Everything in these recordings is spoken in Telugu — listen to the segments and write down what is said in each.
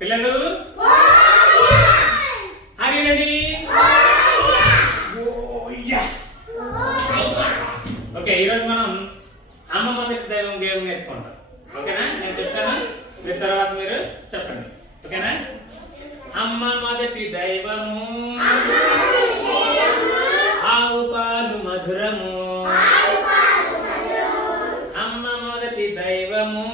పిల్లలు? ఆర్ ఓకే ఈరోజు మనం అమ్మ మొదటి దైవం గేమ్ నేర్చుకుంటాం. ఓకేనా? నేను చెప్తాను? మీరు తర్వాత మీరు చెప్పండి. ఓకేనా? అమ్మ మొదటి దైవము. ఆవు పాలు మధురము. అమ్మ మొదటి దైవము.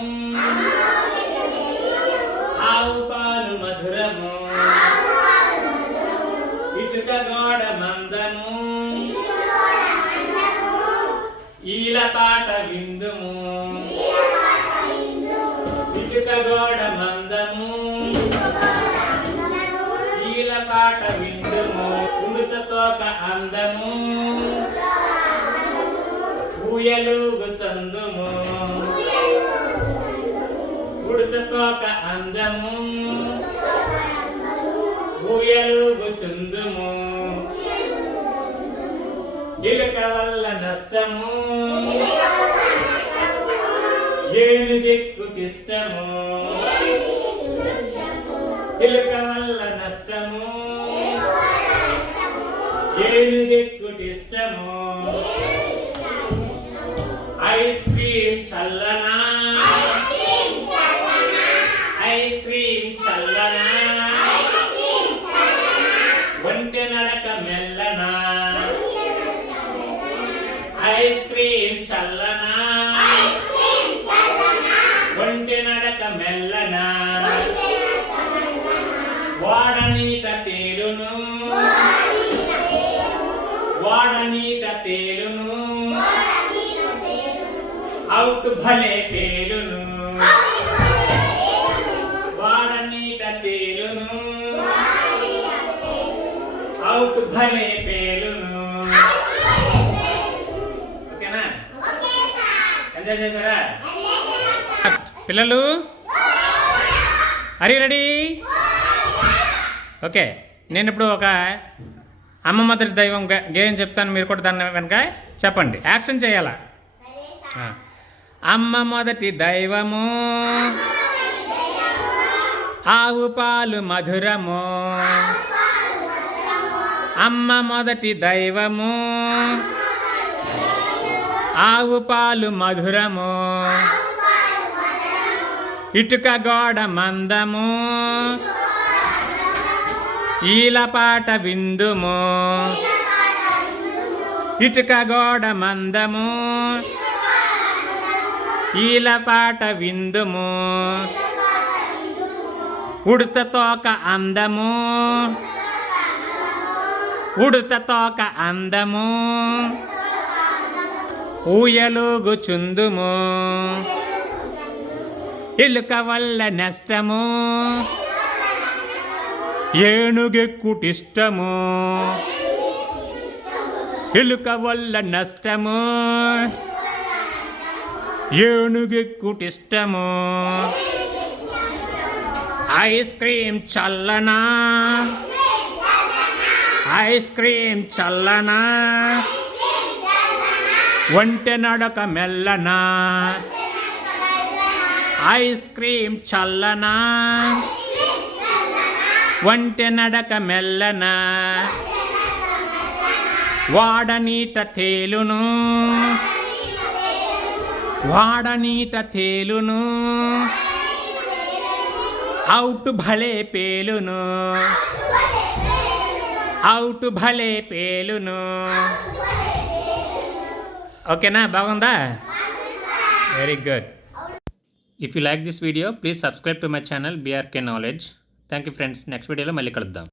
ఈల పాట విందుము ఇటుక గోడ మందము ఈల పాట విందుము ఉడుత తోక అందము. ఊయలుగుతందుము. ఉడుత తోక అందము. ఊయలుగుచుందుము ఇలుక వల్ల నష్టము. ఏనుగెక్కుటిష్టము ఇలుక వల్ల నష్టము. ఏనుగెక్కుటిష్టము ఐస్ క్రీమ్ చల్లనా? ఐస్ క్రీమ్ చల్లనా ఒంటె నడక మెల్లనా ఐస్ క్రీమ్ చల్లనా? ఒంటె నడక మెల్లనా? వాడనీట తేలును? వాడనీట తేలును? అవుట్ భలే తేలును? వాడనీట తేలును? అవుట్ భలే పేలును? ఎంజాయ్ చేశారా పిల్లలు? అరి రెడీ ఓకే నేను ఇప్పుడు ఒక అమ్మ మొదటి దైవం గేయం చెప్తాను మీరు కూడా దాన్ని వెనక చెప్పండి. యాక్షన్ చేయాలా? అమ్మ మొదటి దైవము. ఆవు పాలు మధురము. అమ్మ మొదటి దైవము. ఆవు పాలు మధురము. ఇటుక గోడ మందము. ఈలపాట విందుము. ఇటుక గోడ మందము. ఈలపాట విందుము. ఉడత తోక అందము. ఉడత తోక అందము. ఊయలుగుచుందుము. ఎలుక వల్ల నష్టము. ఏనుగెక్కుటిష్టము. ఎలుక వల్ల నష్టము. ఏనుగెక్కుటిష్టము. ఐస్ క్రీమ్ చల్లనా. ఐస్ క్రీమ్ చల్లనా. ఒంటె నడక మెల్లనా? ఐస్ క్రీమ్ చల్లనా? ఒంటె నడక మెల్లనా? వాడనీట తేలును? వాడనీట తేలును? అవుట్ భలే పేలును? అవుట్ భలే పేలును? ఓకేనా? బాగుందా? Very good if you like this video please subscribe to my channel BRK knowledge thank you friends next వీడియోలో మళ్ళీ కలుద్దాం.